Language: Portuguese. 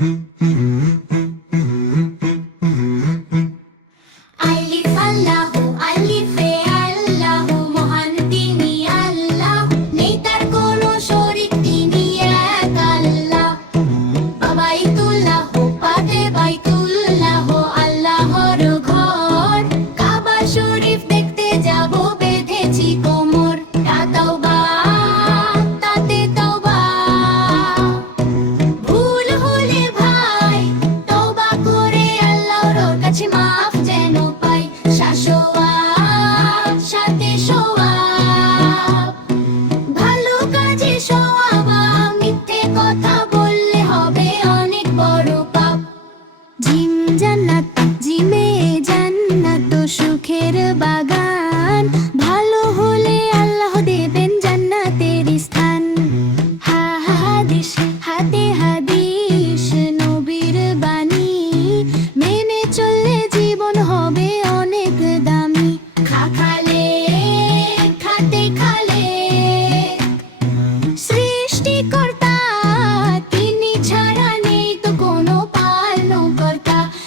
Mm-hmm. show.